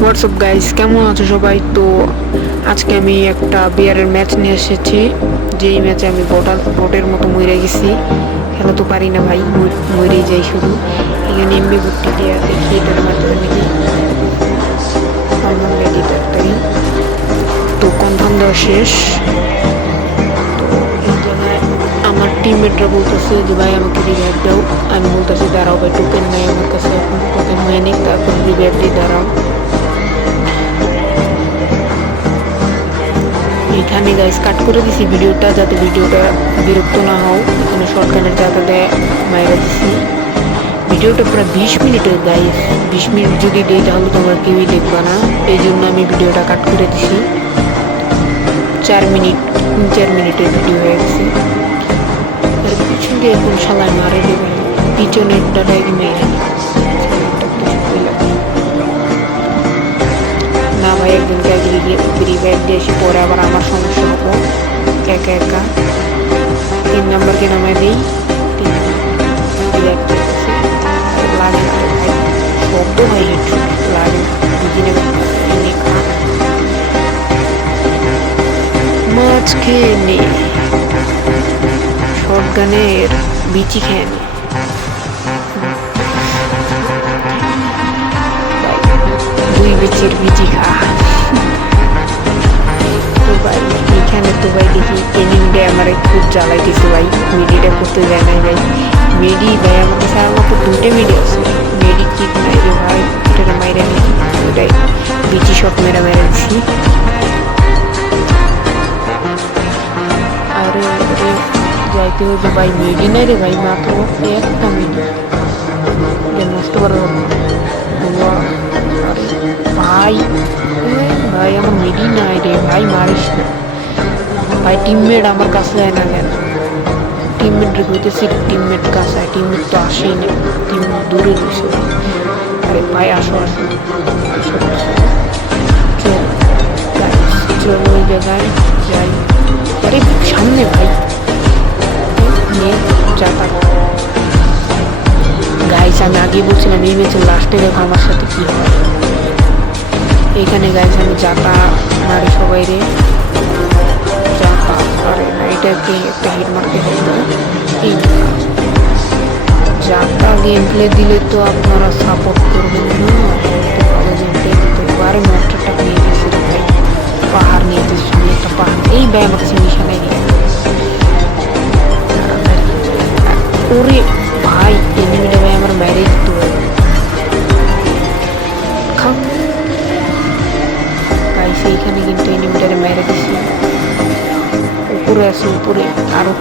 WhatsApp guys, কেমন আছো সবাই? তো আজকে আমি একটা বিয়ারের ম্যাচ নিয়ে এসেছি। যেই ম্যাচে আমি বোটের মতো মরে গেছি। খেলা তো পারি না ভাই, মরেই যাই শুধু। এখানে এমবি বুটটি দিয়ে দেখি এটার মাধ্যমে নাকি কনফার্ম রেডি তাড়াতাড়ি। তো কনফার্ম দেওয়া শেষ। তো এই জায়গায় আমার টিমমেটরা বলতেছে যে ভাই আমাকে রিভাইভ দাও। আমি বলতেছি দাঁড়াও ভাই, টোকেন নাই আমার কাছে, এখন টোকেন হয়ে নিক তারপর রিভাইভ দিয়ে দাঁড়াও। এখানে গাইস কাট করে দিছি ভিডিওটা, যাতে ভিডিওটা বিরক্ত না হও। এখানে শর্টকাটের জায়গাতে মাইরা দিছি। ভিডিওটা প্রায় 20 মিনিটের গাইস। 20 মিনিট যদি দিই তাহলে তোমরা কেউই দেখবা না, এই জন্য আমি ভিডিওটা কাট করে দিছি। 4 মিনিটের ভিডিও হয়ে গেছে। এর পিছন দিয়ে কোন শালায় মারে দেবে, পিছনের ডাটায় মেরে না ভাই, একদিনকে রিভাইভ দিয়ে এসে পরে আবার আমার সমস্যা হবো একা একা। 3 নাম্বারকে নামাই দিই। 3 লাগে না ভাই, শব্দ ভাই হেডশট লাগে বুঝিনে মাছ খেয়ে নে, শর্ট গানের বিচি খেয়ে নে। দুই বিচির বিচি খা। তো ভাই এখানে তো ভাই দেখি এনিমিটা আমার খুব জ্বালাইতেছে ভাই, মিডিটা করতে যায় নাই ভাই। মেডি ভাই আমার কাছে আমার তো 2টে মেডি আছে, মেডি কিট নাই রে ভাই, এটা মাইরা নেই ওটাই বিচি শট মেরা দিচ্ছি। আরে যাইতে হবে ভাই, মেডি নাই রে ভাই, মাত্র একটা মেডি নষ্ট করা হবে। ভাই ভাই আমার মেডি নাই রে ভাই, মারিস না ভাই। টিমমেট আমার কাছে যায় না কেন? টিমমেট রেখেছি, টিমমেট কাছে, টিমমেট তো আসেই না, টিমমেট দূরে রয়েছে। আরে ভাই আসো আসো, চল ওই জায়গায় যাই। আরে সামনে ভাই যাতা গাইস, আমি আগে বলছিলাম এই ম্যাচের লাস্টে দেখো আমার সাথে কি হয়। এখানে গাইস আমি যাতা মারি সবাই রে, যাতা পারে না, এটাকে একটা হিট মারতে হবে। এই যাতা গেম প্লে দিলে তো আপনারা সাপোর্ট করবেন না, ভালো গেম প্লে দিতে পারে। মোটরটা নিয়ে গেছে ভাই, পাহাড় নিয়ে গেছে, সামনে একটা পাহাড়। এই ভাই আমার কাছে নিশানাই নেই। ওরে ভাই এনিমিটা ভাই আমার মেরে দিতে হবে। গাইস এইখানে কিন্তু এনিমিটারে মেরে দিছি। উপরে আছে, উপরে আরো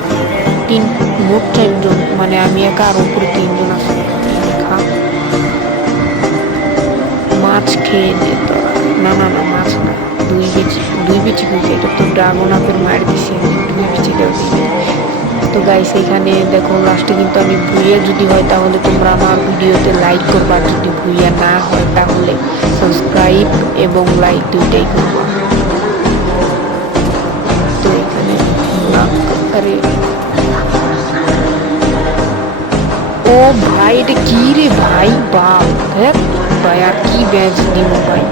মোট 4জন, মানে আমি একা আর উপরে 3জন আছে। মাছ খেয়ে নে তো। না না না, মাছ না, দুই বিচি খুঁজে, এটা তো ড্রাগন আপের মার দিছি, 2 বিচি দেওয়া দিই। তো গাইস এখানে দেখো লাস্টে কিন্তু আমি ভুইয়া যদি হয় তাহলে তোমরা আমার ভিডিওতে লাইক করবা, যদি ভুইয়া না হয় তাহলে সাবস্ক্রাইব এবং লাইক দুইটাই করবা। তো এখানে আরে ও ভাই, এটা কি রে ভাই, বাপ ভাই আর কি ব্যাচ দিব ভাই।